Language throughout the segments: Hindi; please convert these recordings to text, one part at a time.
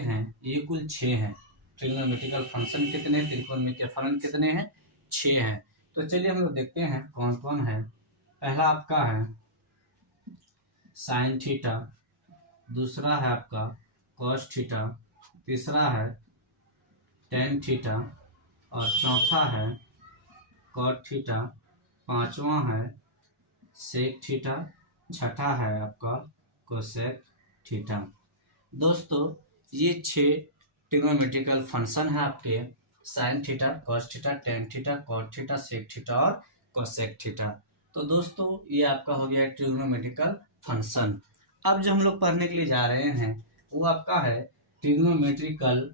हैं ये कुल 6 हैं। ट्रिग्नोमेट्रिकल फंक्शन कितने हैं, त्रिकोणमितीय फलन कितने हैं, 6 हैं। तो चलिए हम लोग देखते हैं कौन कौन है। पहला आपका है साइन थीटा, दूसरा है आपका कॉस थीटा, तीसरा है टेन थीटा और चौथा है कॉट थीटा, पांचवा है सेक थीटा, छठा है आपका कोसेक थीटा। दोस्तों ये 6 ट्रिग्नोमेट्रिकल फंक्शन है आपके sine theta, cos theta, tan theta, cot theta, sec theta और कोसेक थीटा। तो दोस्तों ये आपका हो गया ट्रिग्नोमेट्रिकल फंक्शन। अब जो हम लोग पढ़ने के लिए जा रहे हैं वो आपका है ट्रिग्नोमेट्रिकल,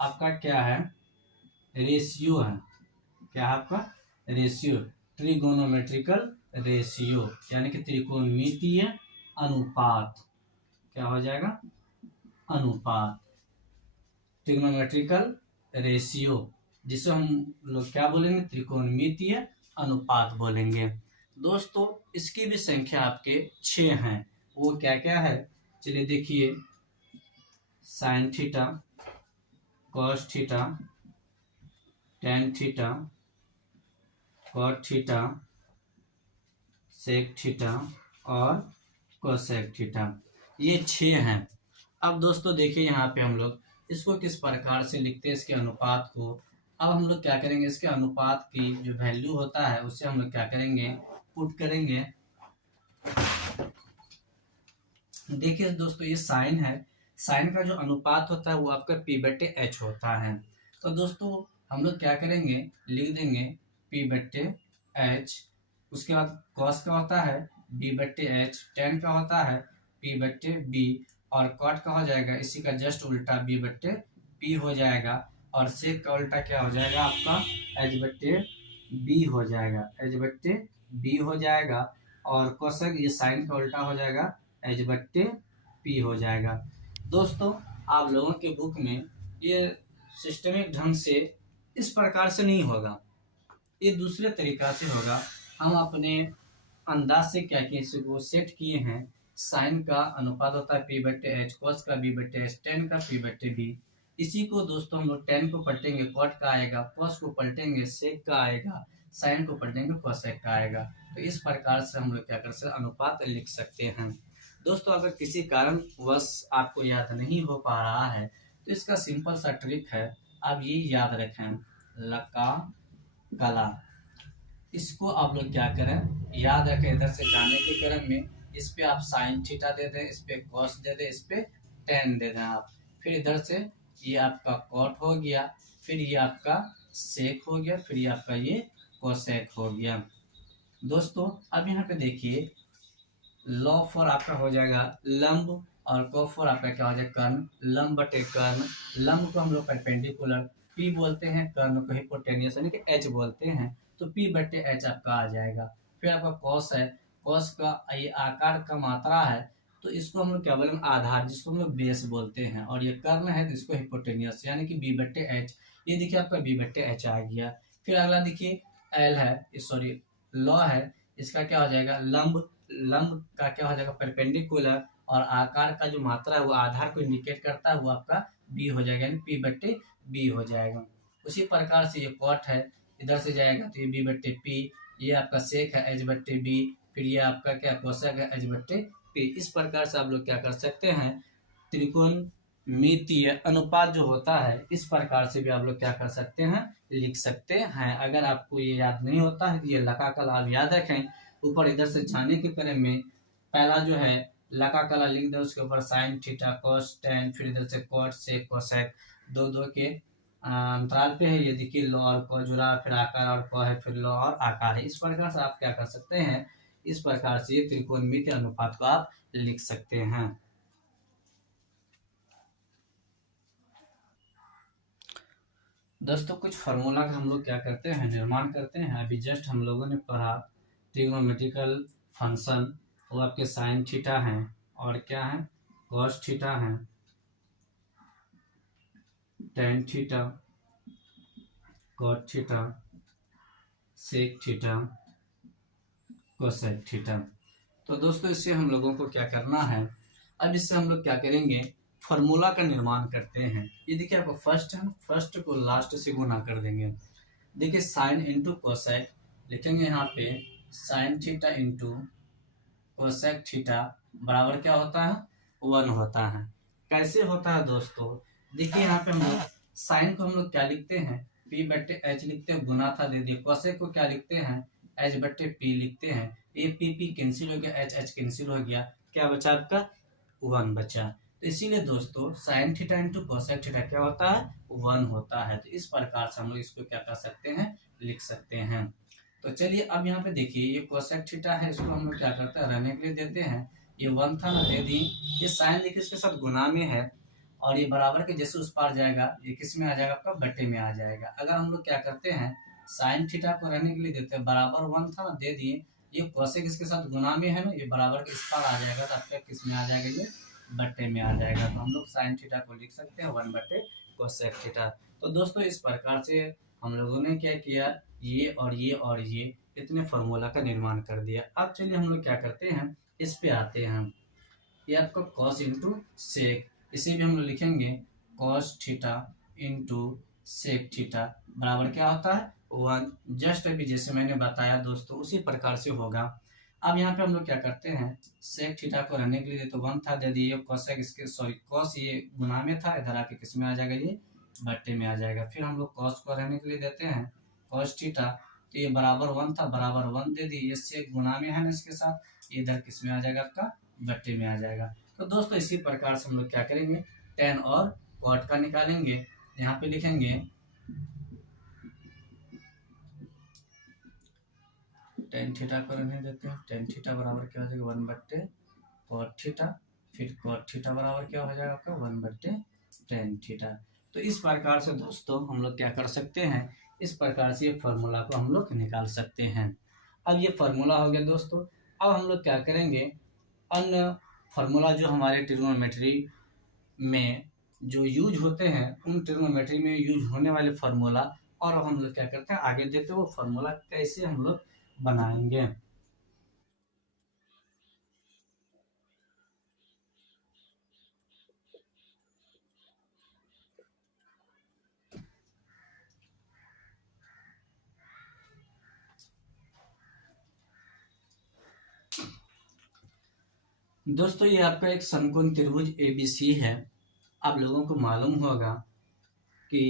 आपका क्या है, रेशियो है। क्या है आपका रेशियो, ट्रिगोनोमेट्रिकल रेशियो यानी कि त्रिकोणमितीय अनुपात। क्या हो जाएगा, अनुपात, ट्रिग्नोमेट्रिकल रेशियो, जिसे हम लोग क्या बोलेंगे, त्रिकोणमितीय अनुपात बोलेंगे। दोस्तों इसकी भी संख्या आपके 6 हैं। वो क्या क्या है, चलिए देखिए, sine theta, cos theta, tan theta, cot theta, sec theta और कोसेक थीटा, ये 6 हैं। अब दोस्तों देखिए यहाँ पे हम लोग इसको किस प्रकार से लिखते हैं, इसके अनुपात को। अब हम लोग क्या करेंगे, इसके अनुपात की जो वैल्यू होता है उससे हम लोग क्या करेंगे, पुट करेंगे। देखिए दोस्तों ये साइन है, साइन का जो अनुपात होता है वो आपका p/h होता है। तो दोस्तों हम लोग क्या करेंगे, लिख देंगे p/h। उसके बाद कॉस का होता है b/h, टेन का होता है p/b और कॉट का हो जाएगा इसी का जस्ट उल्टा b/p हो जाएगा। और सेक का उल्टा क्या हो जाएगा आपका h/b हो जाएगा, h/b हो जाएगा। और कोसेक ये साइन का उल्टा हो जाएगा h/p हो जाएगा। दोस्तों आप लोगों के बुक में ये सिस्टमिक ढंग से इस प्रकार से नहीं होगा, ये दूसरे तरीका से होगा। हम अपने अंदाज से क्या किए, इसको सेट किए हैं। साइन का अनुपात होता है p/h, कॉस का b/h, टेन का p/b। इसी को दोस्तों हम लोग टेन को पलटेंगे कॉट का आएगा, कॉस को पलटेंगे सेक का आएगा, साइन को पलटेंगे कोसेक का आएगा। तो इस प्रकार से हम लोग क्या कर सकते हैं, अनुपात लिख सकते हैं। दोस्तों अगर किसी कारणवश आपको याद नहीं हो पा रहा है तो इसका सिंपल सा ट्रिक है, आप ये याद रखें, लका कला। इसको आप लोग क्या करें, याद रखें, इधर से जाने के क्रम में इस पे आप साइन थीटा दे दें, इस पे कॉस दे दें, इस पे टेन दे दें आप। फिर इधर से ये आपका कॉट हो गया, फिर ये आपका सेक हो गया, फिर ये आपका ये कोसेक हो गया। दोस्तों अब यहाँ पे देखिए, लॉ फॉर आपका हो जाएगा लंब और को फॉर आपका क्या हो जाएगा, कर्ण। लंब बटे कर्ण, लंब को हम लोग परपेंडिकुलर p बोलते हैं, कर्ण को हिपोटेन्यूस यानी कि h बोलते हैं। तो p/h आपका आ जाएगा। फिर आपका कॉस है, कॉस का ये आकार का मात्रा है तो इसको हम लोग क्या बोलेंगे, आधार, जिसको हम लोग बेस बोलते हैं। और ये कर्ण है तो इसको हिपोटेन्यूस यानी कि b/h। ये देखिए आपका b/h आ गया। फिर अगला देखिए l है, सॉरी लॉ है, इसका क्या हो जाएगा, लंब। लंब का क्या हो जाएगा, परपेंडिकुलर। और आकार का जो मात्रा है वो आधार को इंडिकेट करता है, वो आपका b हो जाएगा यानी p/b हो जाएगा। उसी प्रकार से ये कॉट है, इधर से जाएगा तो ये b/p, ये आपका सेक है h/b, फिर ये आपका क्या कोसेक है h/p। इस प्रकार से आप लोग क्या कर सकते हैं, त्रिकोणमितीय अनुपात जो होता है इस प्रकार से भी आप लोग क्या कर सकते हैं, लिख सकते हैं। अगर आपको ये याद नहीं होता है तो ये लका कला आप याद रखें। ऊपर इधर से जाने के क्रम में पहला जो है लका कला लिख दे, उसके ऊपर साइन थीटा, कॉस, टेन, फिर इधर से कॉट, सेक, कोसेक, दो दो के अंतराल पे है। ये देखिए लॉ और को जुड़ा, फिर आकार और को है, फिर लॉ और आकार है। इस प्रकार से आप क्या कर सकते हैं, इस प्रकार से त्रिकोणमितीय अनुपात को आप लिख सकते हैं। दोस्तों कुछ फार्मूला का हम लोग क्या करते हैं, निर्माण करते हैं। अभी जस्ट हम लोगों ने पढ़ा ट्रिग्नोमेट्रिकल फंक्शन, वो आपके साइन थीटा हैं और क्या है, कॉस थीटा है, tan theta, cot theta, sec theta, cosec theta. तो दोस्तों इससे हम लोगों को क्या करना है, अब इससे हम लोग क्या करेंगे, फॉर्मूला का निर्माण करते हैं। ये देखिए आपको फर्स्ट है, फर्स्ट को लास्ट से गुना कर देंगे। देखिए साइन इंटू कोसेक लिखेंगे यहाँ पे, sine theta into cosec theta बराबर क्या होता है, 1 होता है। कैसे होता है दोस्तों, देखिए यहाँ पे हम लोग साइन को हम लोग क्या लिखते हैं, पी बट्टे एच लिखते हैं, गुना था दे दिए। कोसेक को क्या लिखते हैं, एच बट्टे पी लिखते हैं। ये पी पी कैंसिल हो गया, एच एच कैंसिल हो गया, क्या बचा आपका, 1 बचा। तो इसीलिए दोस्तों sine theta into cosec theta क्या होता है, 1 होता है। तो इस प्रकार से हम लोग इसको क्या कर सकते हैं, लिख सकते हैं। तो चलिए अब यहाँ पे देखिए, ये कोसेक थीटा है, इसको हम लोग क्या करते हैं, रहने के लिए देते हैं। ये 1 था ना, दे दी। ये साइन देखिए इसके साथ गुना में है, और ये बराबर के जैसे उस पार जाएगा, ये किस में आ जाएगा, आपका बट्टे में आ जाएगा। अगर हम लोग क्या करते हैं, साइन थीटा को रहने के लिए देते हैं, बराबर 1 था ना, दे दिए। ये कोसेक इसके साथ गुना में है ना, ये बराबर के इस पार आ जाएगा, तो आपका किस में आ जाएगा, ये बट्टे में आ जाएगा। तो हम लोग साइन थीटा को लिख सकते हैं 1 बट्टे कोसेक थीटा। तो दोस्तों इस प्रकार से हम लोगों ने क्या किया, ये और ये और ये इतने फार्मूला का निर्माण कर दिया। अब चलिए हम लोग क्या करते हैं, इस पे आते हैं। ये आपका कॉस इंटू सेक, इसे भी हम लोग लिखेंगे cos theta into sec theta बराबर क्या होता है, 1। जस्ट अभी जैसे मैंने बताया दोस्तों उसी प्रकार से होगा। अब यहाँ पे हम लोग क्या करते हैं, सेक थीटा को रहने के लिए तो 1 था, दे दिए कोसेक, इसके सॉरी कॉस ये गुना में था, इधर आके किस में आ जाएगा, ये बट्टे में आ जाएगा। फिर हम लोग कॉस को रहने के लिए देते हैं कॉस थीटा, तो ये बराबर 1 था, बराबर 1 दे दी, ये सेक गुना में है ना इसके साथ, इधर किस में आ जाएगा, आपका बट्टे में आ जाएगा। तो दोस्तों इसी प्रकार से हम लोग क्या करेंगे, टेन और कॉट का निकालेंगे। यहाँ पे लिखेंगे टेन थीटा को रहने देते हैं, टेन थीटा बराबर क्या हो जाएगा, 1 बट्टे कॉट थीटा, फिर कॉट थीटा बराबर क्या हो जाएगा आपका, 1 बट्टे टेन थीटा। तो इस प्रकार से दोस्तों हम लोग क्या कर सकते हैं, इस प्रकार से ये फार्मूला को हम लोग निकाल सकते हैं। अब ये फार्मूला हो गया दोस्तों। अब हम लोग क्या करेंगे, अन्य फार्मूला जो हमारे ट्रिग्नोमेट्री में जो यूज होते हैं, उन ट्रिग्नोमेट्री में यूज होने वाले फार्मूला, और हम लोग क्या करते हैं आगे देखते हैं वो फार्मूला कैसे हम लोग बनाएंगे। दोस्तों ये आपका एक समकोण त्रिभुज ABC है। आप लोगों को मालूम होगा कि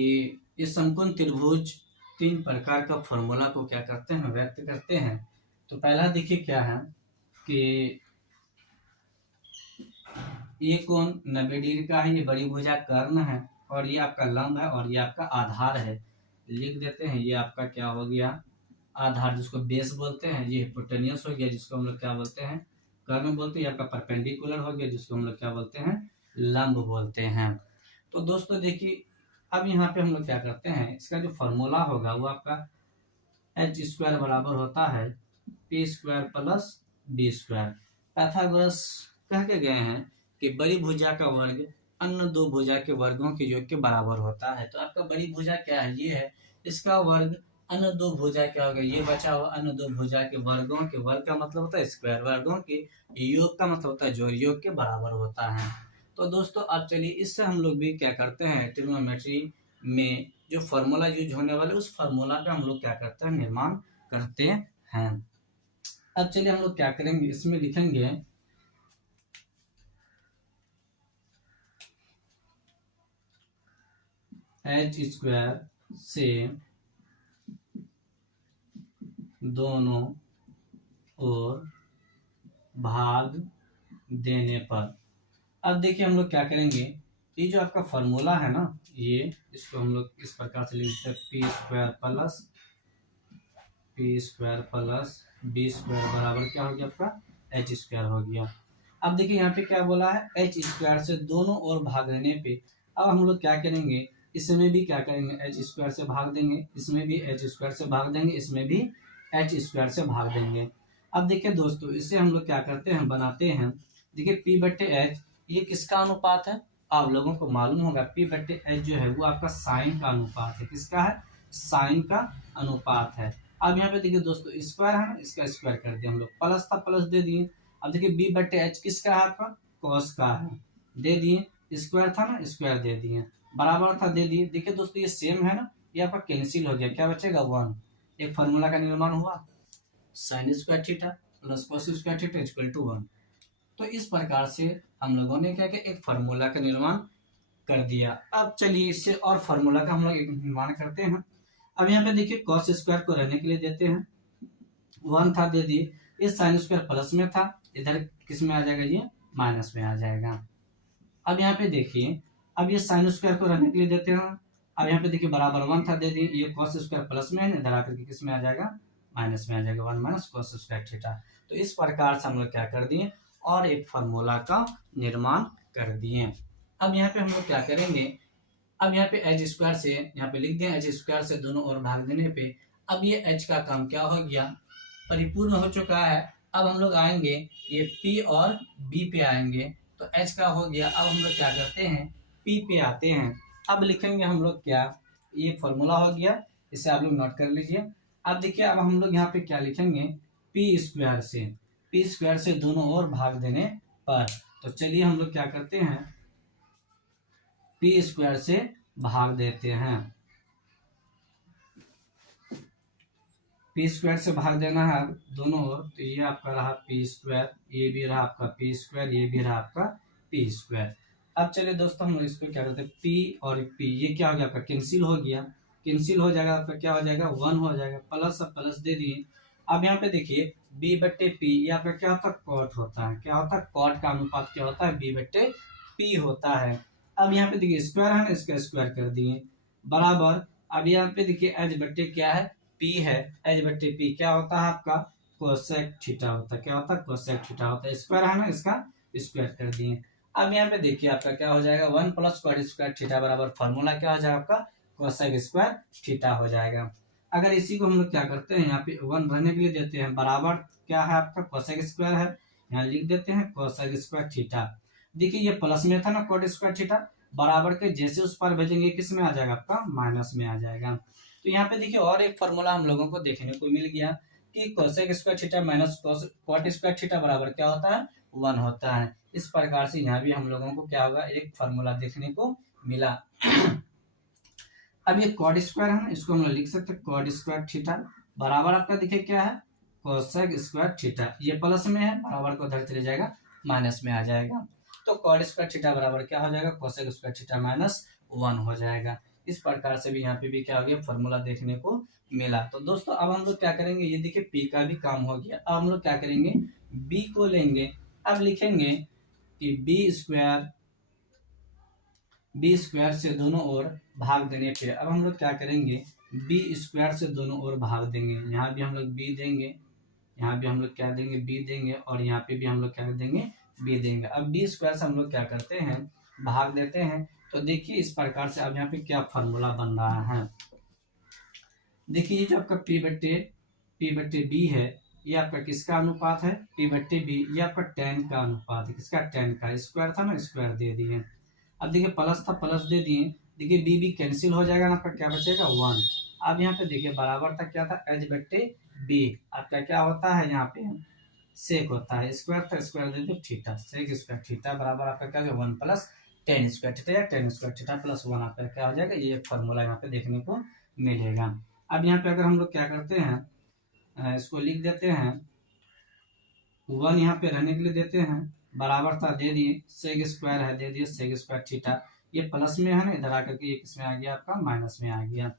ये समकोण त्रिभुज 3 प्रकार का फॉर्मूला को क्या करते हैं, व्यक्त करते हैं। तो पहला देखिए क्या है कि ये कोण 90 डिग्री का है, ये बड़ी भुजा कर्ण है, और ये आपका लंब है, और ये आपका आधार है। लिख देते हैं, ये आपका क्या हो गया, आधार जिसको बेस बोलते हैं, ये हिपोटेन्यूस हो गया जिसको हम लोग क्या बोलते हैं, कर्ण बोलते हैं। ये आपका परपेंडिकुलर हो गया जिसको हम लोग क्या बोलते हैं, लंब बोलते हैं। तो दोस्तों देखिए अब यहाँ पे हम लोग क्या करते हैं, इसका जो फॉर्मूला होगा वो आपका एच स्क्वायर बराबर होता है P square plus D square. Pythagoras कह के गए हैं कि बड़ी भुजा का वर्ग अन्य 2 भुजा के वर्गों के योग के बराबर होता है। तो आपका बड़ी भुजा क्या है, ये है, इसका वर्ग अन्य 2 भुजा क्या होगा, ये बचा हुआ अन्य 2 भुजा के वर्गों के, वर्ग का मतलब होता है स्क्वायर, वर्गों के योग का मतलब होता है जोड़, योग के बराबर होता है। तो दोस्तों अब चलिए इससे हम लोग भी क्या करते हैं, ट्रिग्नोमेट्री में जो फार्मूला यूज होने वाले उस फार्मूला का हम लोग क्या करते हैं, निर्माण करते हैं। अब चलिए हम लोग क्या करेंगे, इसमें लिखेंगे एच स्क्वायर से दोनों ओर भाग देने पर। अब देखिए हम लोग क्या करेंगे, ये जो आपका फॉर्मूला है ना, ये इसको हम लोग इस प्रकार से लिखते हैं P square plus B square बराबर क्या हो गया, आपका एच स्क्वायर हो गया। अब देखिए यहाँ पे क्या बोला है, एच स्क्वायर से दोनों ओर भाग देने पे। अब हम लोग क्या करेंगे, इसमें भी क्या करेंगे, एच स्क्वायर से भाग देंगे, इसमें भी एच स्क्वायर से भाग देंगे, इसमें भी एच स्क्वायर से भाग देंगे। अब देखिए दोस्तों इससे हम लोग क्या करते हैं, बनाते हैं। देखिए पी बट्टे एच ये किसका अनुपात है, आप लोगों को मालूम होगा पी बट्टे एच जो है वो आपका साइन का अनुपात है। किसका है, साइन का अनुपात है। अब यहाँ पे देखिए दोस्तों स्क्वायर है ना, इसका स्क्वायर कर दिया हम लोग, प्लस था प्लस दे दिए। अब देखिए बी बट्टे एच किसका है, आपका कॉस का है, दे दिए। स्क्वायर था ना, स्क्वायर दे दिए, बराबर था दे दिए। देखिए दोस्तों ये सेम है ना, ये आपका कैंसिल हो गया, क्या बचेगा 1। एक फार्मूला का निर्माण हुआ, sine square theta plus cos square theta equal to 1। तो इस प्रकार से हम लोगों ने क्या किया, एक फार्मूला का निर्माण कर दिया। अब चलिए इससे और फार्मूला का हम लोग एक निर्माण करते हैं। अब यहाँ पे देखिए कॉस स्क्वायर को रहने के लिए देते हैं, 1 था दे दिए, इस साइन स्क्वायर प्लस में था, इधर किस में आ जाएगा, ये माइनस में आ जाएगा। अब यहाँ पे देखिए, अब ये साइन स्क्वायर को रहने के लिए देते हैं। अब यहाँ पे देखिए बराबर 1 था दे दिए, ये कॉस स्क्वायर प्लस में है, इधर आकर के किस में आ जाएगा, माइनस में आ जाएगा, 1 माइनस कॉस स्क्वायर थीटा। तो इस प्रकार से हम लोग क्या कर दिए, और एक फार्मूला का निर्माण कर दिए। अब यहाँ पे हम लोग क्या करेंगे, अब यहाँ पे एच स्क्वायर से यहाँ पे लिख दें, एच स्क्वायर से दोनों ओर भाग देने पे अब ये एच का काम क्या हो गया, परिपूर्ण हो चुका है। अब हम लोग आएंगे ये पी और बी पे आएंगे, तो एच का हो गया। अब हम लोग क्या करते हैं, पी पे आते हैं। अब लिखेंगे हम लोग क्या, ये फॉर्मूला हो गया, इसे आप लोग नोट कर लीजिए। अब देखिए अब हम लोग यहाँ पे क्या लिखेंगे, पी स्क्वायर से दोनों ओर भाग देने पर। तो चलिए हम लोग क्या करते हैं, पी स्क्वायर से भाग देते हैं, पी स्क्वायर से भाग देना है दोनों ओर। तो ये आपका रहा पी स्क्वायर, ये भी रहा आपका पी स्क्वायर, ये भी रहा आपका पी स्क्वायर। अब चलिए दोस्तों हम लोग इसको क्या करते हैं, पी और पी ये क्या हो गया आपका, कैंसिल हो गया, कैंसिल हो जाएगा आपका, क्या हो जाएगा 1 हो जाएगा, प्लस अब प्लस दे दिए। अब यहाँ पे देखिए बी बट्टे पी, ये आपका क्या होता है, कॉट होता है, क्या होता है, कॉट का अनुपात क्या होता है, बी बट्टे पी होता है। अब यहाँ पे देखिए स्क्वायर है ना, इसका स्क्वायर कर दिए, बराबर। अब यहाँ पे देखिए एच बट्टे क्या है, पी है, एच बट्टे पी क्या होता है आपका, कोसेक थीटा होता है, क्या होता है, कोसेक थीटा होता है, स्क्वायर है ना, इसका स्क्वायर कर दिए। अब यहाँ पे देखिए आपका क्या हो जाएगा, 1 प्लस कॉट स्क्वायर थीटा बराबर फार्मूला क्या हो जाएगा आपका, कोसेक स्क्वायर थीटा हो जाएगा। अगर इसी को हम लोग क्या करते हैं, यहाँ पे 1 रहने के लिए देते हैं, बराबर क्या है आपका, कोसेक स्क्वायर है, यहाँ लिख देते हैं कोसेक स्क्वायर थीटा। देखिए ये प्लस में था ना कॉट स्क्वायर थीटा, बराबर के जैसे उस पर भेजेंगे किस में आ जाएगा आपका, माइनस में आ जाएगा। तो यहाँ पे देखिए और एक फॉर्मूला हम लोगों को देखने को मिल गया कि cosec square theta minus cot square theta बराबर क्या होता है, 1 होता है। इस प्रकार से यहाँ भी हम लोगों को क्या होगा, एक फॉर्मूला देखने को मिला। अब ये कॉट स्क्वायर है ना, इसको हम लोग लिख सकते हैं कॉट स्क्वायर थीटा बराबर आपका देखिए क्या है, कोसेक स्क्वायर थीटा, ये प्लस में है, बराबर को उधर चले जाएगा, माइनस में आ जाएगा। तो कॉट स्क्वायर थीटा बराबर क्या हो जाएगा, कोसेक स्क्वायर थीटा माइनस 1 हो जाएगा। इस प्रकार से भी यहाँ पे भी क्या हो गया, फॉर्मूला देखने को मिला। तो दोस्तों अब हम लोग क्या करेंगे, ये देखिए पी का भी काम हो गया। अब हम लोग क्या करेंगे, बी को लेंगे, अब लिखेंगे कि बी स्क्वायर से दोनों ओर भाग देने पे अब हम लोग क्या करेंगे, बी स्क्वायर से दोनों ओर भाग देंगे। यहाँ भी हम लोग बी देंगे, यहाँ भी हम लोग क्या देंगे, बी देंगे, और यहाँ पे भी हम लोग क्या देंगे, बी देंगे। अब बी स्क्वायर से हम लोग क्या करते हैं, भाग देते हैं। तो देखिए इस प्रकार से अब यहाँ पे क्या फॉर्मूला बन रहा है, देखिए ये जो आपका पी बट्टे बी है, ये आपका किसका अनुपात है, पी बट्टे बी, ये आपका tan का अनुपात है, किसका, tan का, स्क्वायर था ना, स्क्वायर दे दिए। अब देखिए प्लस था, प्लस दे दिए, देखिए बी बी कैंसिल हो जाएगा ना, आपका क्या बचेगा 1। अब यहाँ पे देखिए बराबर था क्या था, एच बट्टे बी, आपका क्या होता है, यहाँ पे सेक होता है, स्क्वायर था, स्क्वायर दे दो थीटा, सेक स्क्वायर थीटा बराबर आपका क्या हो 1 प्लस tan स्क्वायर थीटा, या tan स्क्वायर थीटा प्लस 1 आपका क्या हो जाएगा, ये फॉर्मूला यहाँ पे देखने को मिलेगा। अब यहाँ पे अगर हम लोग क्या करते हैं, इसको लिख देते हैं, 1 यहाँ पे रहने के लिए देते हैं, बराबर था दे दिए, सेक स्क्वायर है दे दिए, सेक स्क्वायर थीटा, ये प्लस में है ना, इधर आकर के ये किस में आ गया आपका, माइनस में आ गया।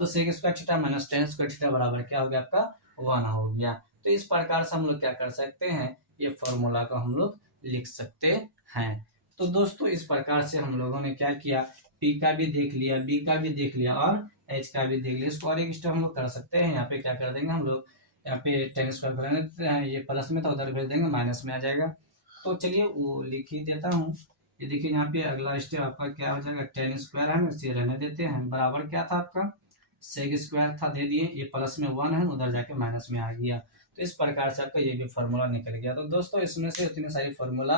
तो sec square theta minus tan square theta बराबर क्या हो गया आपका, 1 हो गया। तो इस प्रकार से हम लोग क्या कर सकते हैं, ये फॉर्मूला को हम लोग लिख सकते हैं। तो दोस्तों इस प्रकार से हम लोगों ने क्या किया, पी का भी देख लिया, बी का भी देख लिया, और एच का भी देख लिया। इसको और एक स्टेप हम लोग कर सकते हैं, यहाँ पे क्या कर देंगे हम लोग, यहाँ पे tan स्क्वायर करेंगे, ये प्लस में था, उधर भेज देंगे, माइनस में आ जाएगा। तो चलिए वो लिख ही देता हूँ। ये देखिए यहाँ पे अगला स्टेप आपका क्या हो जाएगा, tan स्क्वायर है, इसे रहने देते हैं, बराबर क्या था आपका, सेक स्क्वायर था दे दिए, ये प्लस में 1 है, उधर जाके माइनस में आ गया। तो इस प्रकार से आपका ये भी फॉर्मूला निकल गया। तो दोस्तों इसमें से इतनी सारी फॉर्मूला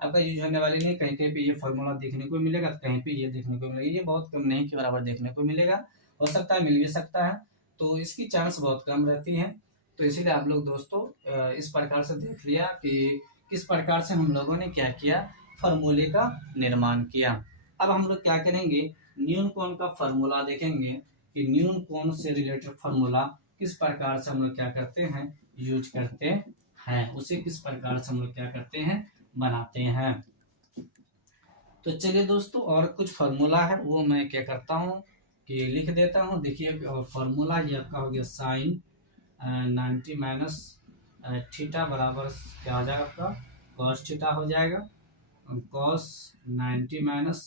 आपका यूज होने वाली नहीं, कहीं कहीं पे ये फॉर्मूला देखने को मिलेगा, कहीं पे ये देखने को मिलेगा, ये बहुत कम नहीं के बराबर देखने को मिलेगा, हो सकता है मिल भी सकता है, तो इसकी चांस बहुत कम रहती है। तो इसीलिए आप लोग दोस्तों इस प्रकार से देख लिया कि किस प्रकार से हम लोगों ने क्या किया, फॉर्मूले का निर्माण किया। अब हम लोग क्या करेंगे, न्यून कोण का फॉर्मूला देखेंगे कि न्यून कोण से रिलेटेड फॉर्मूला किस प्रकार से हम लोग क्या करते हैं, यूज करते हैं, उसे किस प्रकार से हम लोग क्या करते हैं, बनाते हैं। तो चलिए दोस्तों, और कुछ फॉर्मूला है वो मैं क्या करता हूँ कि लिख देता हूँ। देखिए फॉर्मूला ये आपका हो गया साइन 90 माइनस थीटा बराबर क्या हो जाएगा आपका, कॉस थीटा हो जाएगा। कॉस 90 माइनस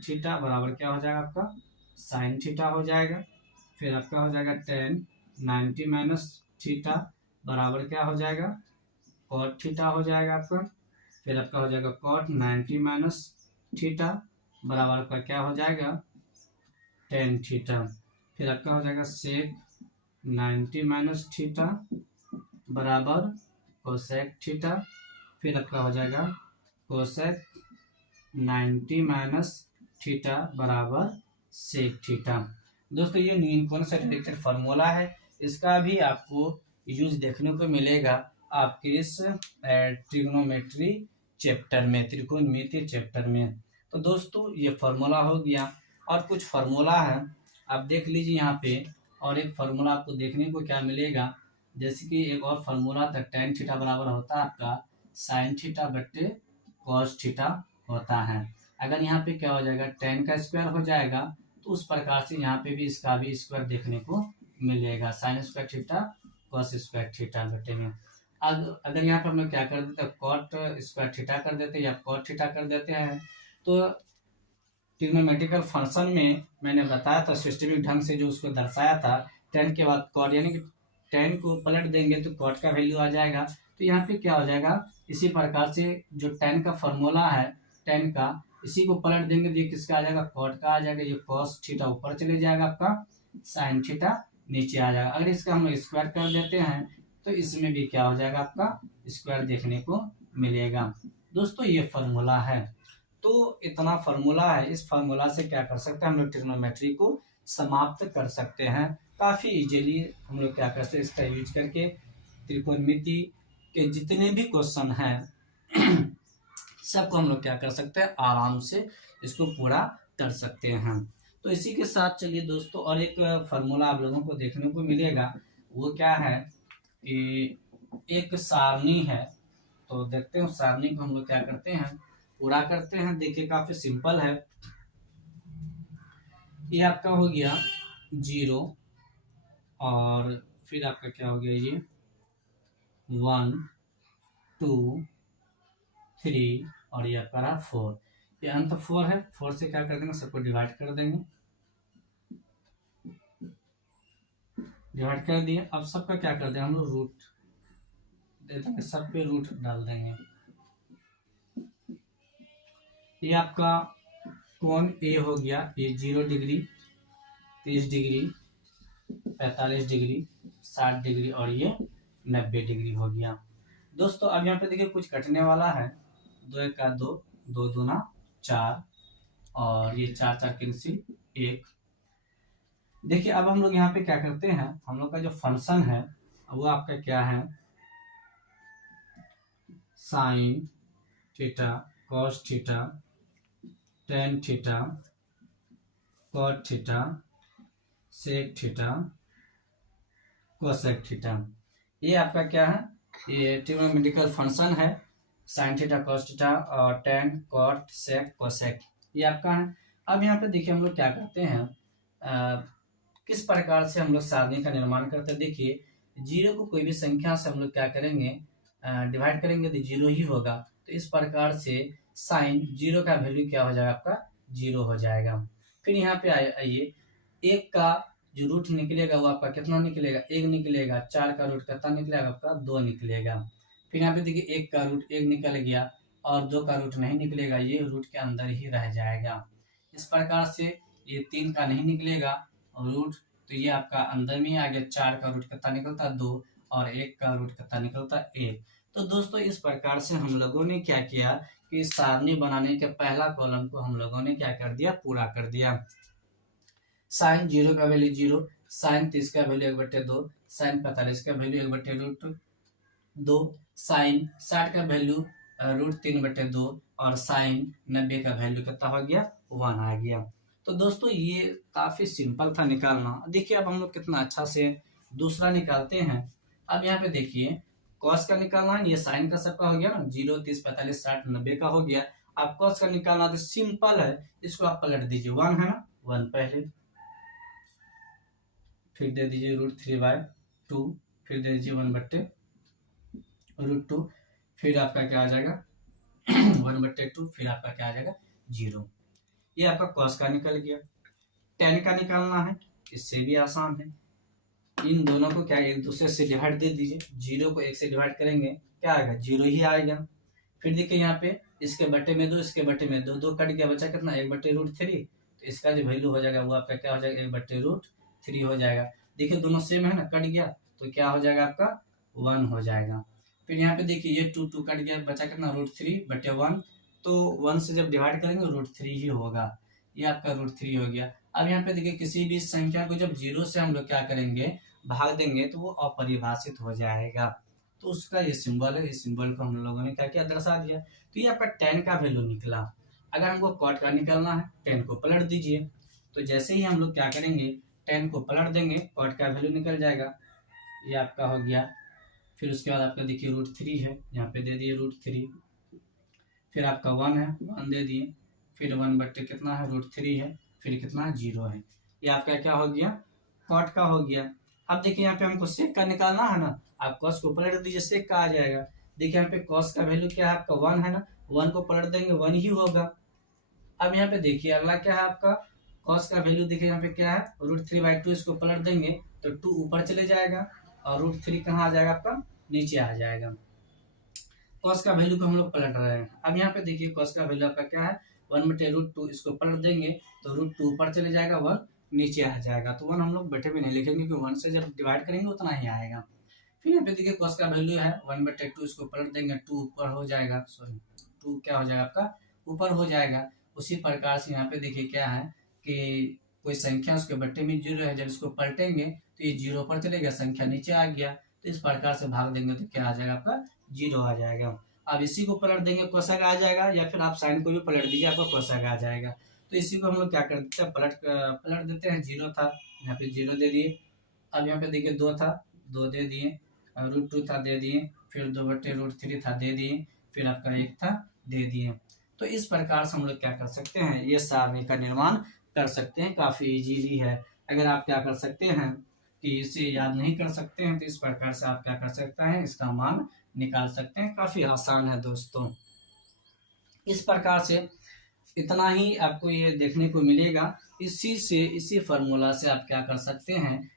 थीटा बराबर क्या हो जाएगा आपका, साइन थीटा हो जाएगा। फिर आपका हो जाएगा टेन 90 माइनस थीटा बराबर क्या हो जाएगा, कॉट थीटा हो जाएगा आपका। फिर आपका हो जाएगा कॉट 90 माइनस थीटा बराबर आपका क्या हो जाएगा, टेन थीटा। फिर आपका हो जाएगा सेक 90 माइनस थीटा बराबर कोसेक थीटा। फिर आपका हो जाएगा कोसेक 90 माइनस थीटा बराबर सेक थीटा। दोस्तों ये न्यून कोण से रिलेटेड फॉर्मूला है, इसका भी आपको यूज देखने को मिलेगा आपके इस ट्रिग्नोमेट्री चैप्टर में, त्रिकोणमिति चैप्टर में। तो दोस्तों ये फॉर्मूला हो गया, और कुछ फॉर्मूला है आप देख लीजिए यहाँ पे। और एक फॉर्मूला आपको देखने को क्या मिलेगा, जैसे कि एक और फॉर्मूला था, टेन थीटा बराबर होता है आपका साइन थीटा बट्टे कॉस थीटा होता है। अगर यहाँ पे क्या हो जाएगा, टेन का स्क्वायर हो जाएगा, तो उस प्रकार से यहाँ पे भी इसका भी स्क्वायर देखने को मिलेगा, sign square theta cos square theta बटे में। अगर यहाँ पर हम लोग क्या कर देते हैं, कॉट स्क्वायर थीटा कर देते हैं या कॉट थीटा कर देते हैं, तो ट्रिग्नोमेट्रिकल फंक्शन में मैंने बताया था सिस्टमिक ढंग से जो उसको दर्शाया था, टेन के बाद कॉट, यानी कि टेन को पलट देंगे तो कॉट का वैल्यू आ जाएगा। तो यहाँ पे क्या हो जाएगा, इसी प्रकार से जो टेन का फॉर्मूला है, टेन का इसी को पलट देंगे तो ये किसका आ जाएगा, कॉट का आ जाएगा। ये कॉस थीटा ऊपर चले जाएगा, आपका साइन थीटा नीचे आ जाएगा। अगर इसका हम स्क्वायर कर देते हैं तो इसमें भी क्या हो जाएगा, आपका स्क्वायर देखने को मिलेगा। दोस्तों ये फॉर्मूला है, तो इतना फॉर्मूला है, इस फॉर्मूला से क्या कर सकते हैं हम लोग, ट्रिग्नोमेट्री को समाप्त कर सकते हैं काफी इजीली। हम लोग क्या कर सकते हैं, इसका यूज करके त्रिकोणमिति के जितने भी क्वेश्चन हैं सबको हम लोग क्या कर सकते हैं, आराम से इसको पूरा कर सकते हैं। तो इसी के साथ चलिए दोस्तों, और एक फार्मूला आप लोगों को देखने को मिलेगा, वो क्या है कि एक सारणी है। तो देखते हैं उस सारणी को हम लोग क्या करते हैं, पूरा करते हैं। देखिए काफी सिंपल है। ये आपका हो गया 0, और फिर आपका क्या हो गया, ये 1 2 3, और ये आपका रहा 4। ये अंत 4 है, 4 से क्या कर देंगे, सबको डिवाइड कर देंगे। डिवाइड कर दिए, अब सबका क्या कर देंगे हम लोग, रूट दे देंगे, सब पे रूट डाल देंगे। ये आपका कोण ए हो गया, ये 0 डिग्री, 30 डिग्री, 45 डिग्री, 60 डिग्री, और ये 90 डिग्री हो गया। दोस्तों अब यहाँ पे देखिए कुछ कटने वाला है, 2 1 का 2, 2 दूना 4, और ये 4 4 कैंसिल 1। देखिए अब हम लोग यहाँ पे क्या करते हैं, हम लोग का जो फंक्शन है वो आपका क्या है, sine theta cos theta tan theta cot theta sec theta cosec theta. ये आपका क्या है, ये ट्रिग्नोमेट्रिकल फंक्शन है, साइन थीटा कॉस थीटा और टेन कॉट सेक कोसेक, ये आपका है। अब यहाँ पे देखिए हम लोग क्या करते हैं, किस प्रकार से हम लोग सारणी का निर्माण करते हैं। देखिए 0 को कोई भी संख्या से हम लोग क्या करेंगे, डिवाइड करेंगे तो 0 ही होगा। तो इस प्रकार से साइन 0 का वैल्यू क्या हो जाएगा, आपका 0 हो जाएगा। फिर यहाँ पे आइए, 1 का जो रूट निकलेगा वो आपका कितना निकलेगा, 1 निकलेगा। 4 का रूट कितना निकलेगा, आपका 2 निकलेगा। फिर यहाँ पे देखिए 1 का रूट 1 निकल गया, और 2 का रूट नहीं निकलेगा, ये रूट के अंदर ही रह जाएगा। इस प्रकार से ये 3 का नहीं निकलेगा रूट, तो ये आपका अंदर में आ गया। 4 का रूट कितना निकलता 2, और 1 का रूट कितना निकलता 1। तो दोस्तों इस प्रकार से हम लोगों ने क्या किया कि सारणी बनाने के पहला कॉलम को हम लोगों ने क्या कर दिया, पूरा कर दिया। साइन 0 का वैल्यू 0, साइन 30 का वैल्यू 1/2, साइन 45 का वैल्यू 1/√2, साइन 60 का वैल्यू √3/2, और साइन 90 का वैल्यू कितना हो गया, 1 आ गया। तो दोस्तों ये काफी सिंपल था निकालना। देखिए अब हम लोग कितना अच्छा से दूसरा निकालते हैं। अब यहाँ पे देखिए कॉस का निकालना है, ये साइन का सबका हो गया ना, 0, 30, 45, 60, 90 का हो गया। आप कॉस का निकालना तो सिंपल है, इसको आप पलट दीजिए, 1 है ना, 1 पहले, फिर दे दीजिए √3/2, फिर दे दीजिए 1/√2, फिर आपका क्या आ जाएगा 1/2, फिर आपका क्या आ जाएगा 0। ये आपका कॉस का निकल गया। टेन का निकालना है, इससे भी आसान है। इन दोनों को क्या एक दूसरे से डिवाइड दे दीजिए, 0 को 1 से डिवाइड करेंगे क्या आएगा, 0 ही आएगा। फिर देखिए यहाँ पे इसके बटे में 2, इसके बटे में 2, 2 कट गया, बचा कितना 1/√3। तो इसका जो वैल्यू हो जाएगा वो आपका क्या हो जाएगा 1/√3 हो जाएगा। देखिए दोनों सेम है ना, कट गया तो क्या हो जाएगा आपका 1 हो जाएगा। फिर यहाँ पे देखिए ये 2 2 कट गया, बचा कितना √3/1। तो 1 से जब डिवाइड करेंगे √3 ही होगा, ये आपका √3 हो गया। अब यहाँ पे देखिए किसी भी संख्या को जब 0 से हम लोग क्या करेंगे भाग देंगे तो वो अपरिभाषित हो जाएगा। तो उसका ये सिंबल है, इस सिंबल को हम लोगों ने क्या किया दर्शा दिया। तो ये आपका tan का वैल्यू निकला। अगर हमको cot का निकालना है, tan को पलट दीजिए। तो जैसे ही हम लोग क्या करेंगे tan को पलट देंगे, cot का वैल्यू निकल जाएगा, ये आपका हो गया। फिर उसके बाद आपका देखिए √3 है, यहाँ पे दे दिए √3, फिर आपका 1 है, 1 दे दिए, फिर 1 कितना है √3 है, फिर कितना 0 है। ये आपका क्या हो गया cot का हो गया। अब देखिए यहाँ पे हमको sec का निकालना है ना, आप cos को पलट दीजिए, sec का आ जाएगा। देखिए यहाँ पे cos का वैल्यू क्या है आपका 1 है ना, 1 को पलट देंगे 1 ही होगा। अब यहाँ पे देखिए अगला क्या है आपका cos का वैल्यू, देखिए यहाँ पे क्या है √3/2, इसको पलट देंगे तो 2 ऊपर चले जाएगा और √3 कहाँ आ जाएगा आपका नीचे आ जाएगा। cos का वैल्यू को हम लोग पलट रहे हैं। अब यहाँ पे देखिए cos का वैल्यू आपका क्या है 1/√2, इसको पलट देंगे तो √2 ऊपर चले जाएगा, 1 नीचे आ जाएगा। तो 1 हम लोग बटे में नहीं लिखेंगे क्योंकि 1 से जब डिवाइड करेंगे उतना ही आएगा। फिर यहाँ पे देखिए cos का वैल्यू है 1/2, इसको पलट देंगे 2 ऊपर हो जाएगा, सॉरी 2 क्या हो जाएगा आपका ऊपर हो जाएगा। उसी प्रकार से यहाँ पे देखिए क्या है कि कोई संख्या उसके बट्टे में 0 है, जब इसको पलटेंगे तो ये 0 पर चलेगा, संख्या नीचे आ गया। तो इस प्रकार से भाग देंगे तो क्या आ जाएगा आपका 0 आ जाएगा। अब इसी को पलट देंगे कोषक आ जाएगा, या फिर आप साइन को भी पलट दीजिए आपका कोषक आ जाएगा। तो इसी को हम लोग क्या कर देते हैं पलट देते हैं। 0 था यहाँ पे 0 दे दिए। अब यहाँ पे देखिए 2 था 2 दे दिए, √2 था दे दिए, फिर 2/√3 था दे दिए, फिर आपका 1 था दे दिए। तो इस प्रकार से हम लोग क्या कर सकते हैं ये सारणी का निर्माण कर सकते हैं। काफी इजीली है। अगर आप क्या कर सकते हैं कि इसे याद नहीं कर सकते हैं तो इस प्रकार से आप क्या कर सकते हैं इसका मान निकाल सकते हैं। काफी आसान है दोस्तों। इस प्रकार से इतना ही आपको ये देखने को मिलेगा। इसी फार्मूला से आप क्या कर सकते हैं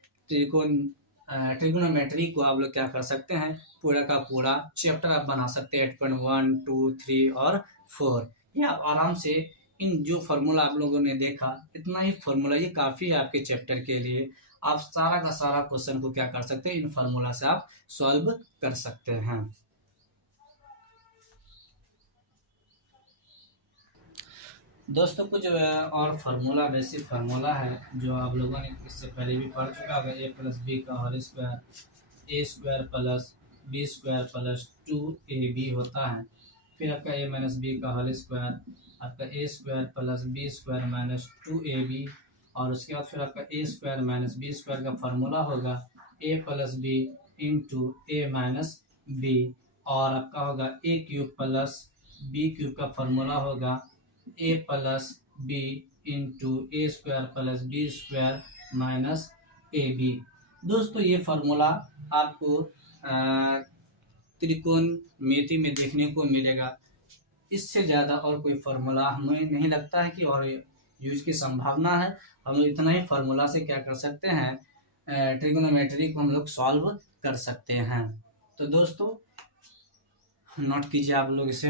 ट्रिगोनोमेट्री को आप लोग क्या कर सकते हैं पूरा का पूरा चैप्टर आप बना सकते हैं 8.1, 2, 3 और 4। ये आप आराम से इन जो फार्मूला आप लोगों ने देखा इतना ही फार्मूला ये काफ़ी है आपके चैप्टर के लिए। आप सारा का सारा क्वेश्चन को क्या कर सकते हैं इन फार्मूला से आप सॉल्व कर सकते हैं। दोस्तों कुछ और फार्मूला बेसिक फार्मूला है जो आप लोगों ने इससे पहले भी पढ़ चुका होगा। a+b का whole square a² + b² + 2ab होता है। फिर आपका a-b का होल स्क्वायर आपका a² + b² - 2ab, और उसके बाद फिर आपका a² - b² का फार्मूला होगा a + b × a - b, और आपका होगा a³ + b³ का फार्मूला होगा a + b × a² + b² - ab। दोस्तों ये फार्मूला आपको त्रिकोणमिति में देखने को मिलेगा। इससे ज़्यादा और कोई फार्मूला हमें नहीं लगता है कि और यूज की संभावना है। हम लोग इतना ही फार्मूला से क्या कर सकते हैं ट्रिगोनोमेट्री को हम लोग सॉल्व कर सकते हैं। तो दोस्तों नोट कीजिए आप लोग इसे।